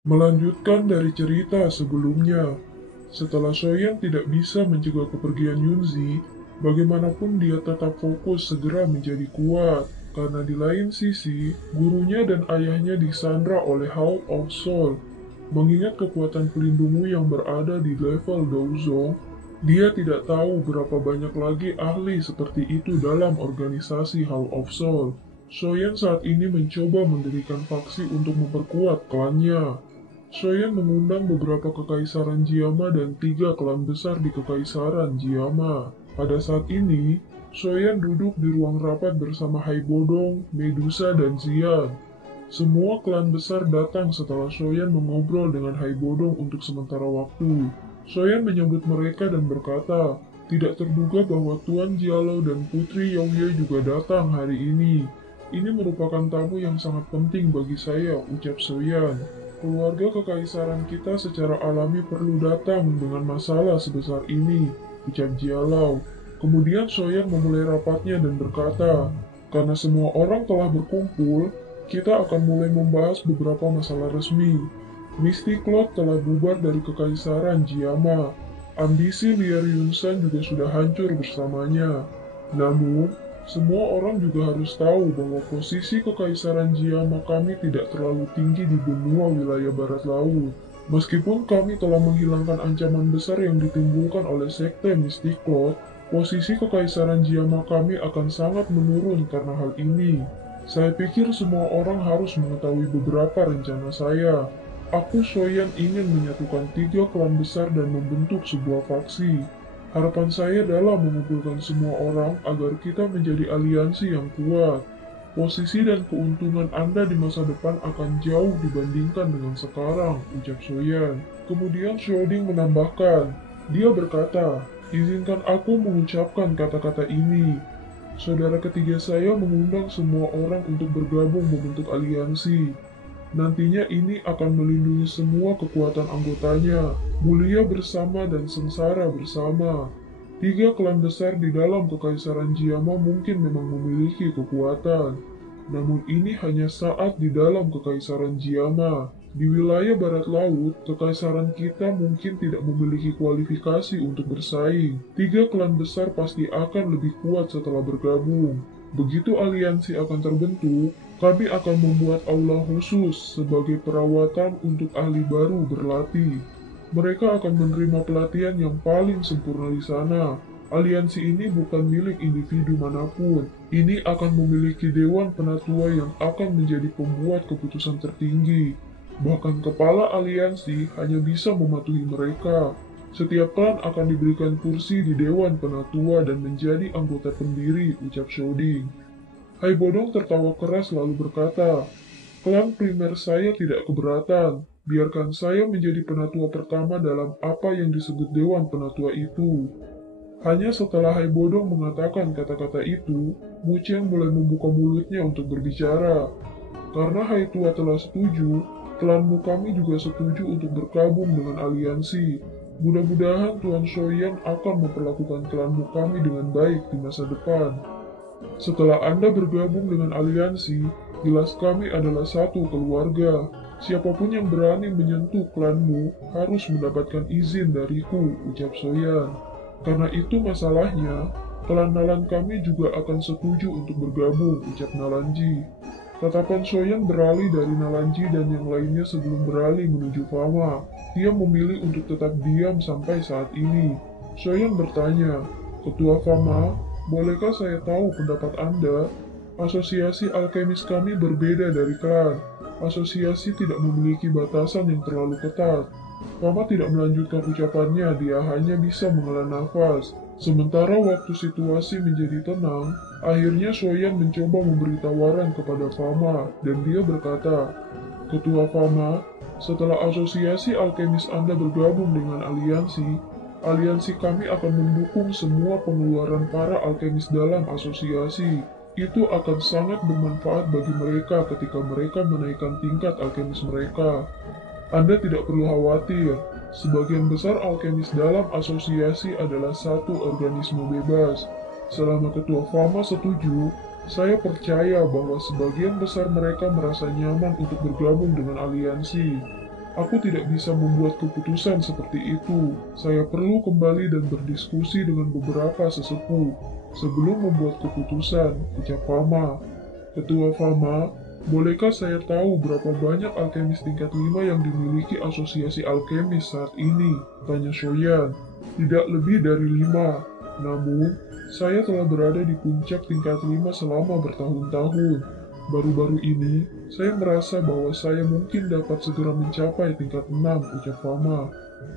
Melanjutkan dari cerita sebelumnya, setelah Soyan tidak bisa mencegah kepergian Yunzi, bagaimanapun dia tetap fokus segera menjadi kuat. Karena di lain sisi, gurunya dan ayahnya disandra oleh House of Soul. Mengingat kekuatan pelindungmu yang berada di level Douzong, dia tidak tahu berapa banyak lagi ahli seperti itu dalam organisasi House of Soul. Soyan saat ini mencoba mendirikan faksi untuk memperkuat klannya. Soyan mengundang beberapa kekaisaran Jiama dan 3 klan besar di kekaisaran Jiama. Pada saat ini, Soyan duduk di ruang rapat bersama Hai Bodong, Medusa, dan Xian. Semua klan besar datang setelah Soyan mengobrol dengan Hai Bodong untuk sementara waktu. Soyan menyambut mereka dan berkata, tidak terduga bahwa Tuan Jialo dan Putri Yongye juga datang hari ini. Ini merupakan tamu yang sangat penting bagi saya, ucap Soyan. Keluarga kekaisaran kita secara alami perlu datang dengan masalah sebesar ini, ucap Jialau. Kemudian Soyan memulai rapatnya dan berkata, karena semua orang telah berkumpul, kita akan mulai membahas beberapa masalah resmi. Mystic Lord telah bubar dari kekaisaran Jiama. Ambisi Lier Yunsan juga sudah hancur bersamanya. Namun, semua orang juga harus tahu bahwa posisi kekaisaran Jiama kami tidak terlalu tinggi di benua wilayah barat laut. Meskipun kami telah menghilangkan ancaman besar yang ditimbulkan oleh Sekte Mystic Lord, posisi kekaisaran Jiama kami akan sangat menurun karena hal ini. Saya pikir semua orang harus mengetahui beberapa rencana saya. Aku Soyan ingin menyatukan 3 klan besar dan membentuk sebuah faksi. Harapan saya dalam mengumpulkan semua orang agar kita menjadi aliansi yang kuat. Posisi dan keuntungan Anda di masa depan akan jauh dibandingkan dengan sekarang, ucap Soyan. Kemudian Shoding menambahkan, dia berkata, izinkan aku mengucapkan kata-kata ini. Saudara ketiga saya mengundang semua orang untuk bergabung membentuk aliansi. Nantinya ini akan melindungi semua kekuatan anggotanya, mulia bersama dan sengsara bersama. 3 klan besar di dalam kekaisaran Jiama mungkin memang memiliki kekuatan, namun ini hanya saat di dalam kekaisaran Jiama. Di wilayah barat laut, kekaisaran kita mungkin tidak memiliki kualifikasi untuk bersaing. 3 klan besar pasti akan lebih kuat setelah bergabung. Begitu aliansi akan terbentuk, kami akan membuat aula khusus sebagai perawatan untuk ahli baru berlatih. Mereka akan menerima pelatihan yang paling sempurna di sana. Aliansi ini bukan milik individu manapun. Ini akan memiliki dewan penatua yang akan menjadi pembuat keputusan tertinggi. Bahkan kepala aliansi hanya bisa mematuhi mereka. Setiap klan akan diberikan kursi di dewan penatua dan menjadi anggota pendiri, ucap Shoding. Hai Bodong tertawa keras lalu berkata, klan primer saya tidak keberatan. Biarkan saya menjadi penatua pertama dalam apa yang disebut Dewan Penatua itu. Hanya setelah Hai Bodong mengatakan kata-kata itu, Mucheng mulai membuka mulutnya untuk berbicara. Karena Hai Tua telah setuju, klanmu kami juga setuju untuk bergabung dengan aliansi. Mudah-mudahan Tuan Soyan akan memperlakukan klanmu kami dengan baik di masa depan. Setelah Anda bergabung dengan aliansi, jelas kami adalah satu keluarga. Siapapun yang berani menyentuh klanmu harus mendapatkan izin dariku, ucap Soyan. Karena itu masalahnya, klan Nalan kami juga akan setuju untuk bergabung, ucap Nalanji. Tatapan Soyan beralih dari Nalanji dan yang lainnya sebelum beralih menuju Fama. Dia memilih untuk tetap diam sampai saat ini. Soyan bertanya, Ketua Fama, bolehkah saya tahu pendapat Anda? Asosiasi alkemis kami berbeda dari klan. Asosiasi tidak memiliki batasan yang terlalu ketat. Fama tidak melanjutkan ucapannya, dia hanya bisa menghela nafas. Sementara waktu situasi menjadi tenang, akhirnya Soyan mencoba memberi tawaran kepada Fama, dan dia berkata, Ketua Fama, setelah asosiasi alkemis Anda bergabung dengan aliansi, aliansi kami akan mendukung semua pengeluaran para alkemis dalam asosiasi. Itu akan sangat bermanfaat bagi mereka ketika mereka menaikkan tingkat alkemis mereka. Anda tidak perlu khawatir, sebagian besar alkemis dalam asosiasi adalah satu organisme bebas. Selama Ketua Fama setuju, saya percaya bahwa sebagian besar mereka merasa nyaman untuk bergabung dengan aliansi. Aku tidak bisa membuat keputusan seperti itu. Saya perlu kembali dan berdiskusi dengan beberapa sesepuh sebelum membuat keputusan, ucap Fama. Ketua Fama, bolehkah saya tahu berapa banyak alkemis tingkat 5 yang dimiliki asosiasi alkemis saat ini? Tanya Shoyan. Tidak lebih dari 5. Namun, saya telah berada di puncak tingkat 5 selama bertahun-tahun. Baru-baru ini, saya merasa bahwa saya mungkin dapat segera mencapai tingkat 6, ucap Fama.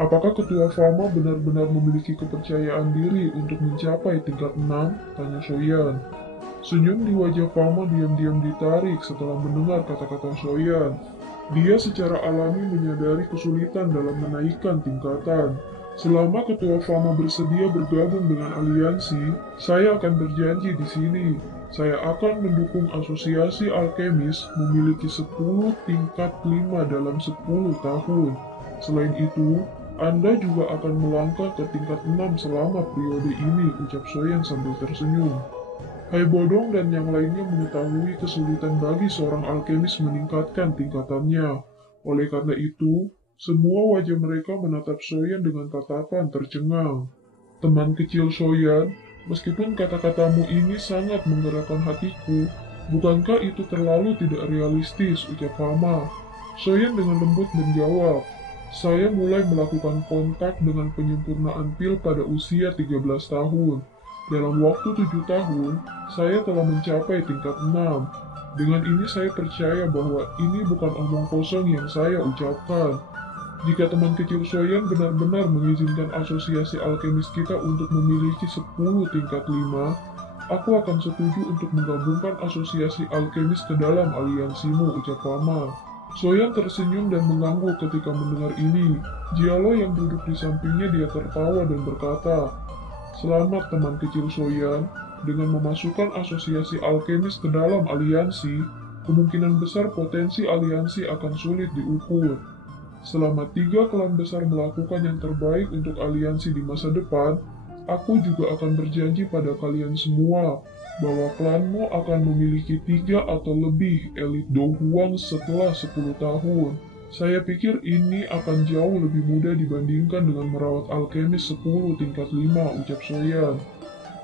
Apakah Ketua Fama benar-benar memiliki kepercayaan diri untuk mencapai tingkat 6? Tanya Shoyan. Senyum di wajah Fama diam-diam ditarik setelah mendengar kata-kata Shoyan. Dia secara alami menyadari kesulitan dalam menaikkan tingkatan. Selama Ketua Fama bersedia bergabung dengan aliansi, saya akan berjanji di sini. Saya akan mendukung asosiasi alkemis memiliki 10 tingkat 5 dalam 10 tahun. Selain itu, Anda juga akan melangkah ke tingkat 6 selama periode ini, ucap Shoyan sambil tersenyum. Hai Bodong dan yang lainnya mengetahui kesulitan bagi seorang alkemis meningkatkan tingkatannya. Oleh karena itu, semua wajah mereka menatap Shoyan dengan tatapan tercengang. Teman kecil Shoyan, meskipun kata-katamu ini sangat menggerakkan hatiku, bukankah itu terlalu tidak realistis, ucap Fama. Shoyan dengan lembut menjawab, saya mulai melakukan kontak dengan penyempurnaan pil pada usia 13 tahun. Dalam waktu 7 tahun, saya telah mencapai tingkat 6. Dengan ini saya percaya bahwa ini bukan omong kosong yang saya ucapkan. Jika teman kecil Shoyan benar-benar mengizinkan asosiasi alkemis kita untuk memiliki 10 tingkat 5, aku akan setuju untuk menggabungkan asosiasi alkemis ke dalam aliansimu, ucap Fama. Shoyan tersenyum dan mengangguk ketika mendengar ini. Jialo yang duduk di sampingnya dia tertawa dan berkata, selamat teman kecil Shoyan, dengan memasukkan asosiasi alkemis ke dalam aliansi, kemungkinan besar potensi aliansi akan sulit diukur. Selama 3 klan besar melakukan yang terbaik untuk aliansi di masa depan, aku juga akan berjanji pada kalian semua bahwa klanmu akan memiliki 3 atau lebih elit Do Hwang setelah 10 tahun. Saya pikir ini akan jauh lebih mudah dibandingkan dengan merawat alkemis 10 tingkat 5, ucap Shoyan.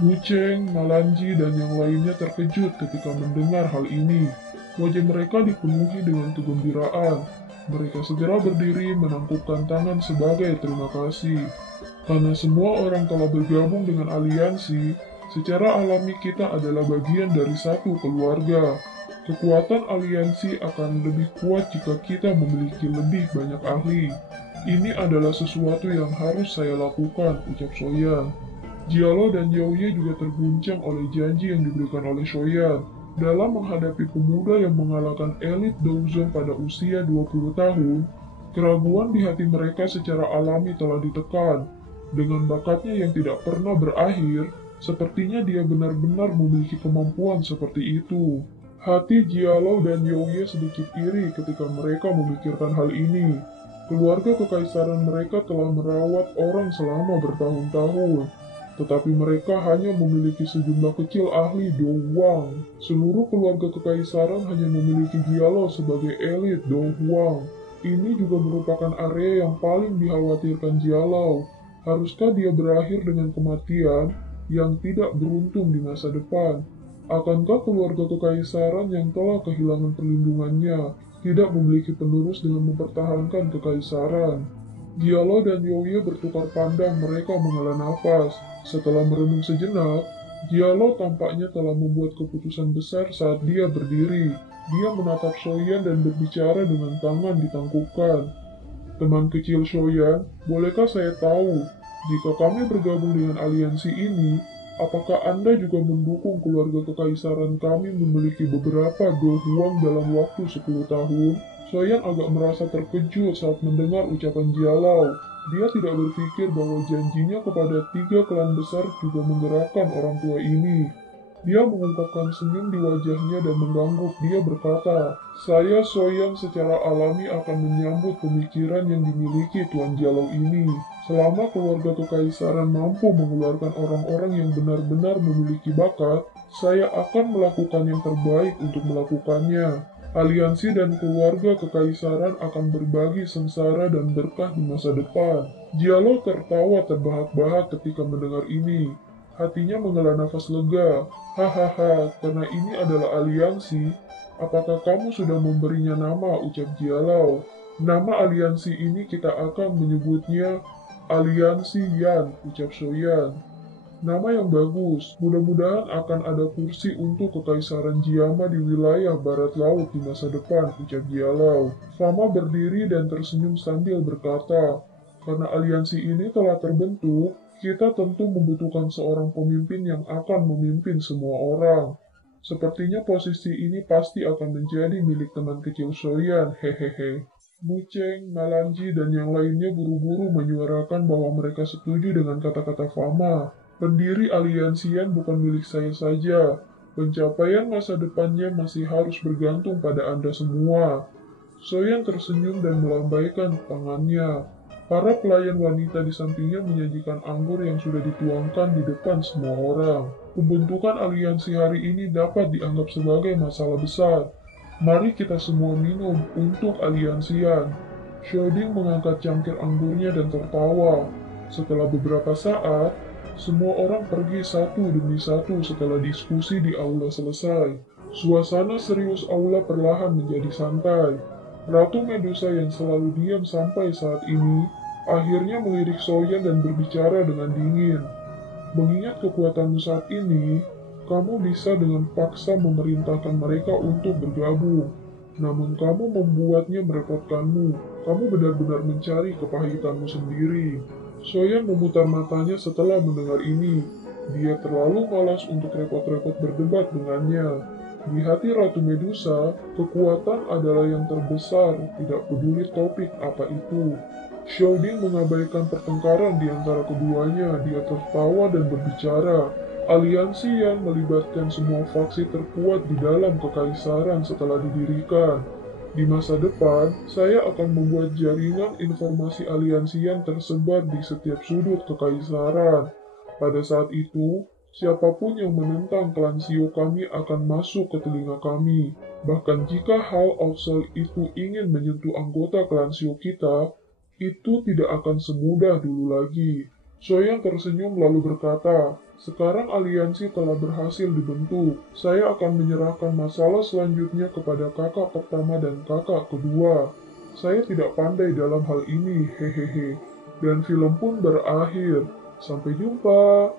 Wucheng, Nalanji, dan yang lainnya terkejut ketika mendengar hal ini. Wajah mereka dipenuhi dengan kegembiraan. Mereka segera berdiri menangkupkan tangan sebagai terima kasih. Karena semua orang telah bergabung dengan aliansi, secara alami kita adalah bagian dari satu keluarga. Kekuatan aliansi akan lebih kuat jika kita memiliki lebih banyak ahli. Ini adalah sesuatu yang harus saya lakukan, ucap Shoyan. Jialo dan Yaoye juga terguncang oleh janji yang diberikan oleh Shoyan. Dalam menghadapi pemuda yang mengalahkan elit Douzong pada usia 20 tahun, keraguan di hati mereka secara alami telah ditekan. Dengan bakatnya yang tidak pernah berakhir, sepertinya dia benar-benar memiliki kemampuan seperti itu. Hati Jialo dan Yaoye sedikit iri ketika mereka memikirkan hal ini. Keluarga kekaisaran mereka telah merawat orang selama bertahun-tahun, tetapi mereka hanya memiliki sejumlah kecil ahli Do Hwang. Seluruh keluarga kekaisaran hanya memiliki Jialo sebagai elit Do Hwang. Ini juga merupakan area yang paling dikhawatirkan Jialo. Haruskah dia berakhir dengan kematian yang tidak beruntung di masa depan? Akankah keluarga kekaisaran yang telah kehilangan perlindungannya tidak memiliki penerus dengan mempertahankan kekaisaran? Jialo dan Yaoye bertukar pandang, mereka menghela nafas. Setelah merenung sejenak, Jialo tampaknya telah membuat keputusan besar saat dia berdiri. Dia menatap Shoyan dan berbicara dengan tangan ditangkupkan. Teman kecil Shoyan, bolehkah saya tahu, jika kami bergabung dengan aliansi ini, apakah Anda juga mendukung keluarga kekaisaran kami memiliki beberapa Do Hwang dalam waktu 10 tahun? Shoyan agak merasa terkejut saat mendengar ucapan Jialo. Dia tidak berpikir bahwa janjinya kepada 3 klan besar juga menggerakkan orang tua ini. Dia mengungkapkan senyum di wajahnya dan mengangguk. Dia berkata, saya Shoyan secara alami akan menyambut pemikiran yang dimiliki Tuan Jialo ini. Selama keluarga kekaisaran mampu mengeluarkan orang-orang yang benar-benar memiliki bakat, saya akan melakukan yang terbaik untuk melakukannya. Aliansi dan keluarga kekaisaran akan berbagi sengsara dan berkah di masa depan. Dialog tertawa terbahak-bahak ketika mendengar ini. Hatinya menghela nafas lega. Hahaha, karena ini adalah aliansi. Apakah kamu sudah memberinya nama, ucap Jialau. Nama aliansi ini kita akan menyebutnya Aliansi Yan, ucap Soyan. Nama yang bagus, mudah-mudahan akan ada kursi untuk kekaisaran Jiama di wilayah barat laut di masa depan, ucap Jialau. Fama berdiri dan tersenyum sambil berkata, karena aliansi ini telah terbentuk, kita tentu membutuhkan seorang pemimpin yang akan memimpin semua orang. Sepertinya posisi ini pasti akan menjadi milik teman kecil Soyan, hehehe. Muceng, Nalanji, dan yang lainnya buru-buru menyuarakan bahwa mereka setuju dengan kata-kata Fama. Pendiri aliansian bukan milik saya saja. Pencapaian masa depannya masih harus bergantung pada Anda semua. Soyan tersenyum dan melambaikan tangannya. Para pelayan wanita di sampingnya menyajikan anggur yang sudah dituangkan di depan semua orang. Pembentukan aliansi hari ini dapat dianggap sebagai masalah besar. Mari kita semua minum untuk aliansian. Shoding mengangkat cangkir anggurnya dan tertawa. Setelah beberapa saat, semua orang pergi satu demi satu setelah diskusi di aula selesai. Suasana serius aula perlahan menjadi santai. Ratu Medusa yang selalu diam sampai saat ini, akhirnya melirik Soyan dan berbicara dengan dingin. Mengingat kekuatanmu saat ini, kamu bisa dengan paksa memerintahkan mereka untuk bergabung. Namun kamu membuatnya merepotkanmu. Kamu benar-benar mencari kepahitanmu sendiri. Soyan memutar matanya setelah mendengar ini. Dia terlalu malas untuk repot-repot berdebat dengannya. Di hati Ratu Medusa, kekuatan adalah yang terbesar, tidak peduli topik apa itu. Shoding mengabaikan pertengkaran di antara keduanya. Dia tertawa dan berbicara. Aliansi yang melibatkan semua faksi terkuat di dalam kekaisaran setelah didirikan. Di masa depan, saya akan membuat jaringan informasi aliansian tersebar di setiap sudut kekaisaran. Pada saat itu, siapapun yang menentang klan Shio kami akan masuk ke telinga kami. Bahkan jika Hall of Soul itu ingin menyentuh anggota klan Shio kita, itu tidak akan semudah dulu lagi. Soyan tersenyum lalu berkata, sekarang aliansi telah berhasil dibentuk. Saya akan menyerahkan masalah selanjutnya kepada kakak pertama dan kakak kedua. Saya tidak pandai dalam hal ini, hehehe. Dan film pun berakhir. Sampai jumpa.